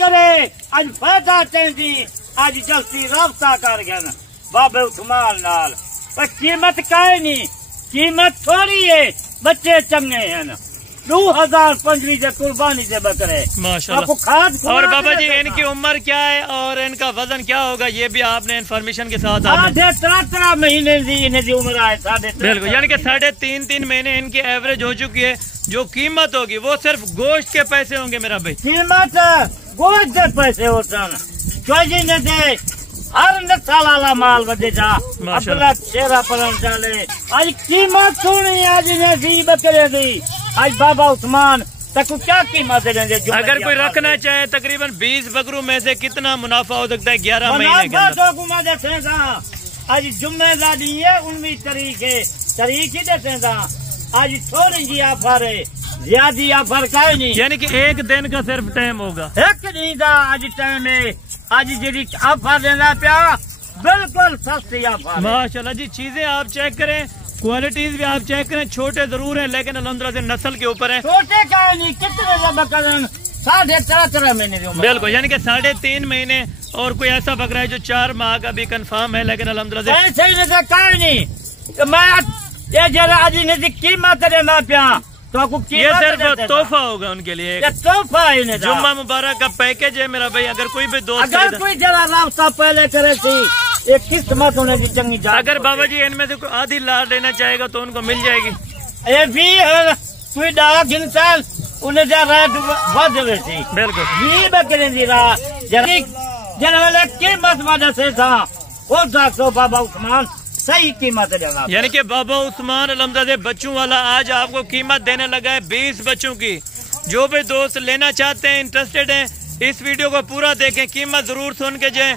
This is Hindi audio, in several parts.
करे अज फायदा चाहिए अज जल्दी रब्ता कर गया बाबे उस्मान नाल पर कीमत काहे नहीं कीमत थोड़ी है बच्चे चंगे हैं 2025 से कुर्बानी से बकरे माशाल्लाह। और बाबा जी इनकी उम्र क्या है और इनका वजन क्या होगा ये भी आपने इन्फॉर्मेशन के साथ 3.5 महीने की उम्र है बिल्कुल यानी कि 3.5 महीने इनकी एवरेज हो चुकी है। जो कीमत होगी वो सिर्फ गोश्त के पैसे होंगे मेरा भाई कीमत गोश्त के पैसे होता ने दे हर नस्ल वाला माल बदे जा अपना चेहरा पर चले आज कीमत सुनी आज ने दी बकरे दी आज बाबा उस्मान तक क्या कीमत देंगे अगर कोई रखना चाहे तकरीबन 20 बकरों में से कितना मुनाफा हो सकता है 11 महीने के अंदर आज जुम्मेदारी है 19 तारीख ही देते आज थोड़ी जी ऑफर है ज्यादा ऑफर का नहीं यानी कि एक दिन का सिर्फ टाइम होगा एक नहीं था आज टाइम है आज जी ऑफर देना पिया बिल्कुल सस्ती ऑफर माशाल्लाह जी। चीजें आप चेक करें क्वालिटीज भी आप चेक करें छोटे जरूर हैं लेकिन अल्हम्दुलिल्लाह से नस्ल के ऊपर है। छोटे का नहीं कितने बकरन 3.5 महीने बिल्कुल यानी कि 3.5 महीने और कोई ऐसा बकरा है जो 4 माह का भी कंफर्म है लेकिन अल्हम्दुलिल्लाह से मैं ये जरा आज कीमत देना पिया तो ये सिर्फ तोहफा होगा उनके लिए तोहफा है जुम्मा मुबारक का पैकेज है मेरा भाई। अगर कोई भी दोस्त अगर कोई जरा रास्ता पहले करे थी एक किस्मत होने की चंगी अगर बाबा जी इनमें से कोई आधी लाट लेना चाहेगा तो उनको मिल जाएगी। ये भी कोई डाक इंसान उन्हें रेट बढ़ थी बिल्कुल भी बकरे दी जन वाले कीमत वजह से था वो तो बाबा उस्मान सही कीमत देगा यानी कि बाबा उस्मान अलहमदुलिल्लाह बच्चों वाला आज आपको कीमत देने लगा है 20 बच्चों की। जो भी दोस्त लेना चाहते हैं इंटरेस्टेड हैं इस वीडियो को पूरा देखें कीमत जरूर सुन के जाए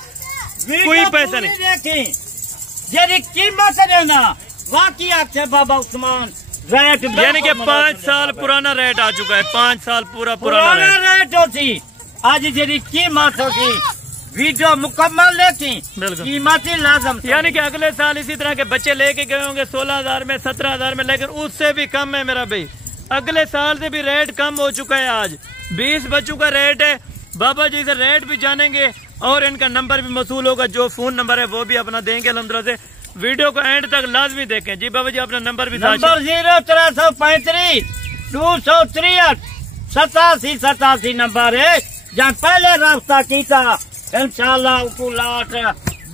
कोई पैसा नहीं देखी कीमत देना वाकई आपसे बाबा उस्मान रेट यानी कि 5 साल पुराना रेट आ चुका है 5 साल पूरा पुराना रेट होती आज जी कीमत होती वीडियो मुकम्मल लेती कीमत ही लाजम यानी कि अगले साल इसी तरह के बच्चे लेके गए होंगे 16,000 में 17,000 में लेकिन उससे भी कम है मेरा भाई। अगले साल से भी रेट कम हो चुका है आज 20 बच्चों का रेट है। बाबा जी से रेट भी जानेंगे और इनका नंबर भी मसूल होगा जो फोन नंबर है वो भी अपना देंगे अल्हम्दुलिल्लाह से। वीडियो को एंड तक लाजमी देखें। जी बाबा जी अपना नंबर भी 0 335 263 87 नंबर है जहाँ पहले रास्ता किया इंशाल्लाह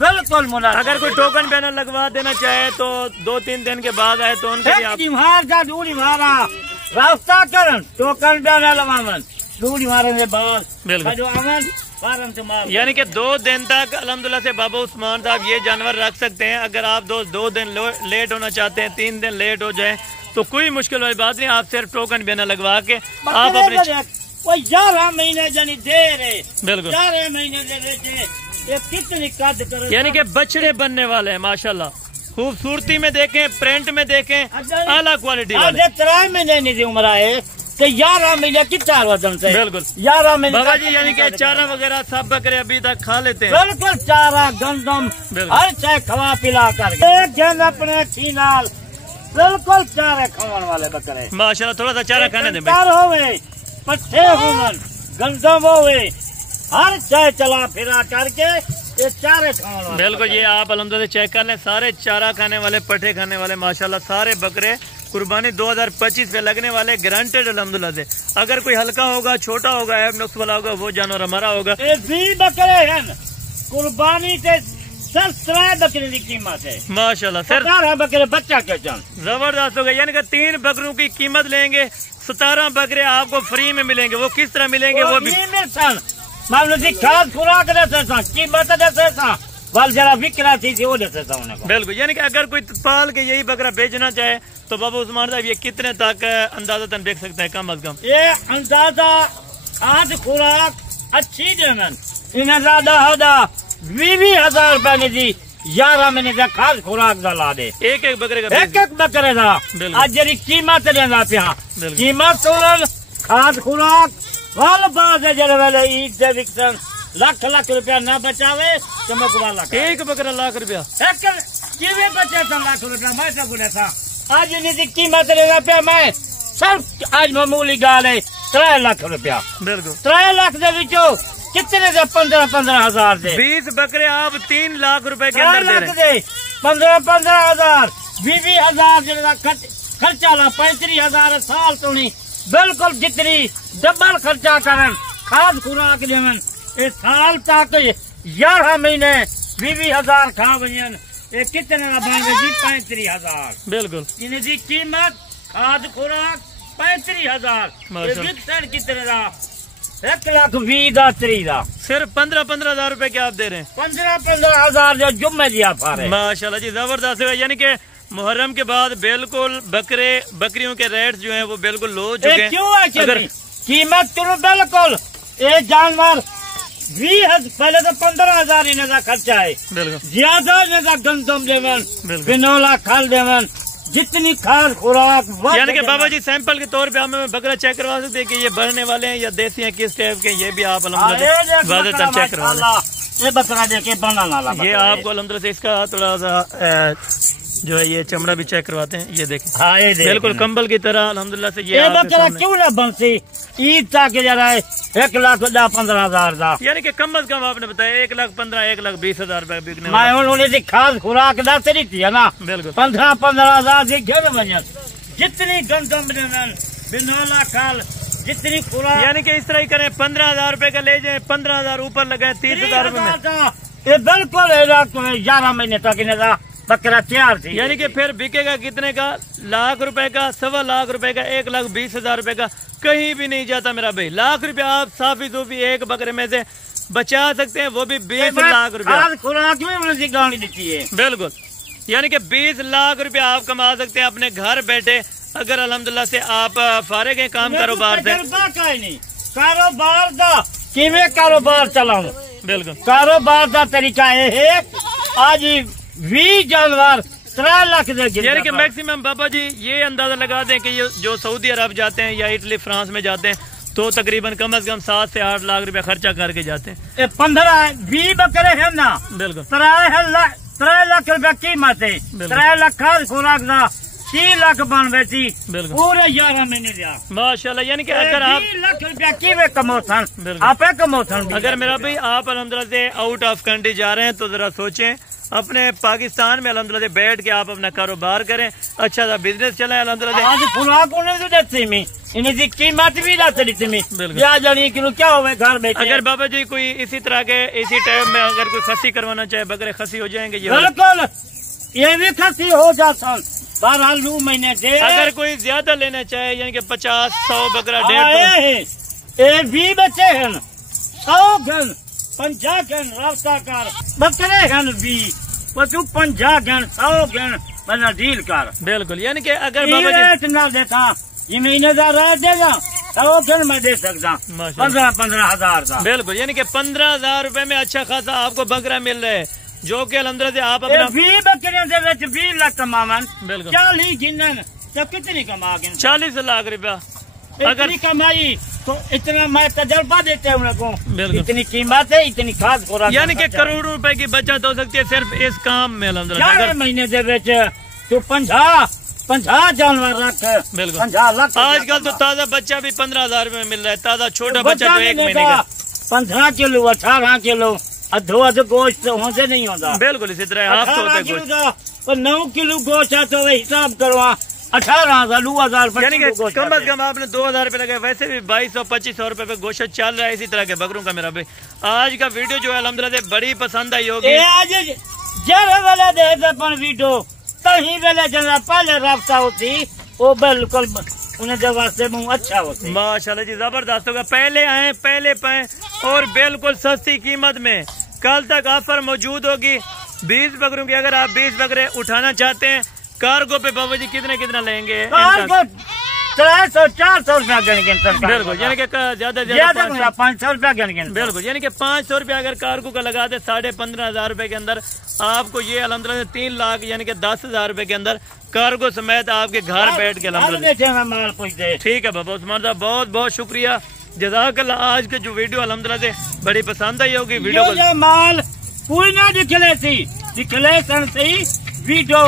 बिल्कुल मुनासिब। अगर कोई टोकन बैनर लगवा देना चाहे तो 2-3 दिन के बाद आए तो उनके रास्ता करन टोकन बैनर लगवावन दूरी मारने के बाद जो आमन यानी कि 2 दिन तक अल्हम्दुलिल्लाह से बाबा उस्मान साहब ये जानवर रख सकते हैं। अगर आप दोस्त 2 दिन लेट होना चाहते हैं 3 दिन लेट हो जाए तो कोई मुश्किल वाली बात नहीं। आप सिर्फ टोकन बैनर लगवा के आप अपने 11 महीने जानी देर है बिल्कुल 11 महीने दे ये कितनी कद कर यानी कि बछड़े बनने वाले हैं माशाल्लाह। खूबसूरती में देखें प्रिंट में देखें आला क्वालिटी वाले 3 महीने नहीं उम्र है तो 11 महीने की 4 वजन से बिल्कुल 11 महीने बाबा जी यानी कि चारा वगैरह सब बकरे अभी तक खा लेते हैं बिल्कुल चारा गंदम हर चाय खवा पिला कर अपने खीनाल बिल्कुल चारे खाने वाले बकरे माशाल्लाह। थोड़ा सा चारा खाने दें हो पट्टे होवन गंदम होवे हर चाय चला फिरा करके ये चारे खाने वाले बिल्कुल ये आप अल्हम्दुलिल्लाह चेक कर लें सारे चारा खाने वाले पट्टे खाने वाले माशाल्लाह सारे बकरे कुर्बानी 2025 पे लगने वाले गारंटेड अल्हम्दुलिल्लाह से। अगर कोई हल्का होगा छोटा होगा ऐब नुक्स वाला होगा वो जानवर हमारा होगा। ये भी बकरे हैं कुर्बानी से सर 3 बकरे की कीमत है माशाल्लाह सर 17 बकरे बच्चा के जान जबरदस्त हो गया। यानी कि 3 बकरों की कीमत लेंगे 17 बकरे आपको फ्री में मिलेंगे। वो किस तरह मिलेंगे वो भी खास खुराक देते था कीमत देते था वाल जरा बिकरा थी वो देते था उन्हें बिल्कुल। यानी कि अगर कोई पाल के यही बकरा बेचना चाहे तो बाबा उस्मान साहब ये कितने तक अंदाजा बेच सकता है कम अज कम? ये अंदाजा खाद खुराक अच्छी देन इन्हें ज्यादा होगा 20,000 रुपए ने दी 11 महीने का खाद खुराक ला दे एक बकरे का एक बकरे का आज जरी कीमत देना पिया कीमत खाद खुराक वाल बात है जरा वाले ईद से विकसन लाख रुपया न बचावे तो मैं गुवा लाख एक बकरा लाख रुपया बचे था लाख रुपया मैं तो गुने था आज इनकी कीमत लेना पे मैं सब आज मामूली गाल है 3 लाख रुपया बिल्कुल 3 लाख कितने दे 15,000 दे 20 बकरे आप 3 लाख रुपए के अंदर दे रहे हैं। 15,000 20,000 खर्चा ला 35,000 साल तो नहीं बिल्कुल जितनी डबल खर्चा करन खाद खुराक देवन इस साल तक 11 महीने 20,000 खा वजन ये कितने बन गए जी 35,000 बिल्कुल। इनकी कीमत खाद खुराक 35,000 कितने का 1,20,30 का सिर्फ 15,000 रुपए के आप दे रहे हैं। 15,000 जो जुम्मे दिया पा रहे माशाल्लाह जी जबरदस्त है। यानी कि मुहर्रम के बाद बिल्कुल बकरियों के रेट जो हैं वो बिल्कुल लो हो चुके हैं। क्यों है अगर कीमत तो बिल्कुल एक जानवर 20 पहले तो 15,000 इन्हें का खर्चा है ज्यादा इन्हें का गंदम देवन बिनौला खाल देवन जितनी खाद खुराक। यानी कि बाबा जी सैंपल के तौर पे हमें बकरा चेक करवा सकते हैं कि ये बढ़ने वाले हैं या देसी हैं किस टाइप के, ये भी आप अल्हम्दुलिल्लाह चेक करवा लें। ये बकरा देखे बना नाला ये आपको अल्हम्दुलिल्लाह से इसका थोड़ा सा जो है ये चमड़ा भी चेक करवाते हैं। ये देखें हाँ ये बिल्कुल कंबल की तरह अल्हम्दुलिल्लाह से ये बकरा क्यों ना बंसी ईद तक जरा 1,15,000 का यानी कि कम अज कम आपने बताया 1,15,000 1,20,000 रुपए बिकने उन्होंने खाद खुराक दस रही थी है ना बिल्कुल 15,000 की घर बजन जितनी गंदम बिनौला खाल जितनी खुराक यानी कि इस तरह ही करें 15,000 रुपए का ले जाए 15,000 ऊपर लगाए 30,000 रुपए ये बिल्कुल 11 महीने तक इन्हें बकरा तैयार थी। यानी कि फिर बिकेगा कितने का 1 लाख रुपए का 1.25 लाख रुपए का 1,20,000 रुपए का कहीं भी नहीं जाता मेरा भाई। लाख रुपया आप साफी सूफी एक बकरे में से बचा सकते हैं वो भी 20 लाख रुपया खुराक में उन्होंने गाड़ी देती है बिल्कुल। यानी कि 20 लाख रुपया आप कमा सकते हैं अपने घर बैठे अगर अल्हम्दुलिल्लाह से आप फारिग हैं काम कारोबार से। कारोबार का किवें कारोबार चलाऊं बिल्कुल कारोबार का तरीका है आज 20 जानवर 3 लाख यानी कि मैक्सिमम बाबा जी ये अंदाजा लगा दें कि ये जो सऊदी अरब जाते हैं या इटली फ्रांस में जाते हैं तो तकरीबन कम से कम 7 से 8 लाख रुपया खर्चा करके जाते हैं। 15-20 बकरे है ना बिल्कुल 3 लाख रुपया कीमत है 3 लाख खाद खुराक ना 3 लाख बन बैठी पूरे 11 महीने दिया माशाल्लाह। यानी कि अगर आप 3 लाख रुपया की कमोथन आप कमोथन अगर मेरा भाई आप अल्हम्दुलिल्लाह से आउट ऑफ कंट्री जा रहे हैं तो जरा सोचें अपने पाकिस्तान में अल्हम्दुलिल्लाह से बैठ के आप अपना कारोबार करें अच्छा सा बिजनेस चलाएं अल्हम्दुलिल्लाह। आज खुराक उन्हें देती में इन्हें कीमत भी देती में क्या जानी किलो क्या हो घर बैठे। अगर बाबा जी कोई इसी तरह के इसी टाइम में अगर कोई खसी करवाना चाहे बकरे खसी हो जाएंगे ये बिल्कुल ये भी खसी हो जाता 12 महीने से। अगर कोई ज्यादा लेना चाहे यानी कि 50-100 बकरा 150 भी बच्चे हैं 100 घन 50 घन रास्ता कर बकरे घन भी 50 घन 100 घन बना डील कर बिल्कुल। यानी कि अगर बाबा जी ना देता ये महीने का रेट देगा 100 घन में दे सकता 15,000 का बिल्कुल। यानी कि 15,000 रुपए में अच्छा खासा आपको बकरा मिल रहा है जो कि अल्हम्दुलिल्लाह से आप अपना 20 बकरियों से 20 लाख कमावन बिल्कुल 40 गिनन तो कितनी कमा गए 40 लाख रुपया अगर कमाई तो इतना मैं तजर्बा देते हैं उनको इतनी कीमत है इतनी खास खुराक यानी कि करोड़ों रुपए की बचत हो सकती है सिर्फ इस काम में अल्हम्दुलिल्लाह। 4 महीने से बेचे तो 50 जानवर रख बिल्कुल 50 लाख। आजकल तो ताजा बच्चा भी 15,000 रुपए में मिल रहा है ताजा छोटा बच्चा जो 1 महीने का 15 किलो 18 किलो अधो गोश्त होते नहीं होता बिल्कुल इसी तरह हाफ तो होता है गोश्त 9 किलो गोश्त है तो हिसाब करवा 18,000 यानी कि कम अज कम आपने 2,000 रुपए लगे वैसे भी 2,200-2,500 रुपए पे गोश्त चल रहा है इसी तरह के बकरों का। मेरा भाई आज का वीडियो जो है अल्हम्दुलिल्लाह से बड़ी पसंद आई होगी। आज जरा वाला दे पर वीडियो तही वाला जरा पहले रास्ता होती वो बिल्कुल उन्हें जगह से अच्छा होता माशाल्लाह जी जबरदस्त होगा। पहले आए पहले पाए और बिल्कुल सस्ती कीमत में कल तक ऑफर मौजूद होगी 20 बकरों की। अगर आप 20 बकरे उठाना चाहते हैं कार्गो पे बाबा जी कितना लेंगे 300-400 रुपया बिल्कुल। यानी कि ज्यादा 500 रुपया बिल्कुल। यानी कि 500 रुपया अगर कार्गो का लगा दे 15,500 रुपए के अंदर आपको ये अल्हम्दुलिल्लाह 3 लाख यानी कि 10,000 रुपए के अंदर कार्गो समेत आपके घर बैठ के अल्हम्दुलिल्लाह। ठीक है बाबा उस्मान साहब बहुत बहुत शुक्रिया जज़ाकल्लाह। आज के जो वीडियो अल्हम्दुलिल्लाह से बड़ी पसंद आई होगी वीडियो को माल कोई ना दिखले सन से वीडियो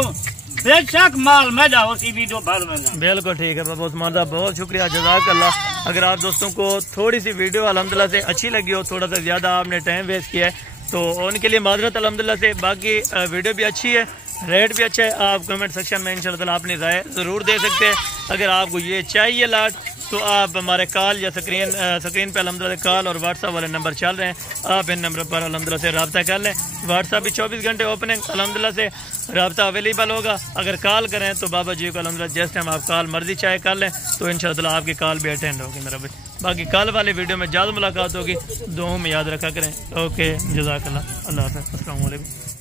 बेशक माल मैं जाओ सी वीडियो भर में। बिल्कुल ठीक है बाबा उस्मान साहब, बहुत शुक्रिया, जज़ाकल्लाह। अगर आप दोस्तों को थोड़ी सी वीडियो अल्हम्दुलिल्लाह से अच्छी लगी हो, थोड़ा सा ज़्यादा आपने टाइम वेस्ट किया है, तो उनके लिए माजरत अल्हम्दुलिल्लाह से। बाकी वीडियो भी अच्छी है, रेट भी अच्छा है। आप कमेंट सेक्शन में इंशाल्लाह अपनी राय ज़रूर दे सकते हैं। अगर आपको ये चाहिए लाट तो आप हमारे कॉल या स्क्रीन पे अल्हम्दुलिल्लाह कॉल और व्हाट्सअप वाले नंबर चल रहे हैं, आप इन नंबर पर अल्हम्दुलिल्लाह से रब्ता कर लें। व्हाट्सअप भी 24 घंटे ओपन है, अल्हम्दुलिल्लाह से रब्ता अवेलेबल होगा। अगर कॉल करें तो बाबा जी को अल्हम्दुलिल्लाह जिस टाइम आप कॉल मर्जी चाहे कर लें, तो इंशाल्लाह आपकी कॉल भी अटेंड होगी मेरा भाई। बाकी कल वाली वीडियो में ज़्यादा मुलाकात होगी, दुआओं में याद रखा करें। ओके, जज़ाकल्लाह, अल्लाह हाफ़िज़, अस्सलामु अलैकुम।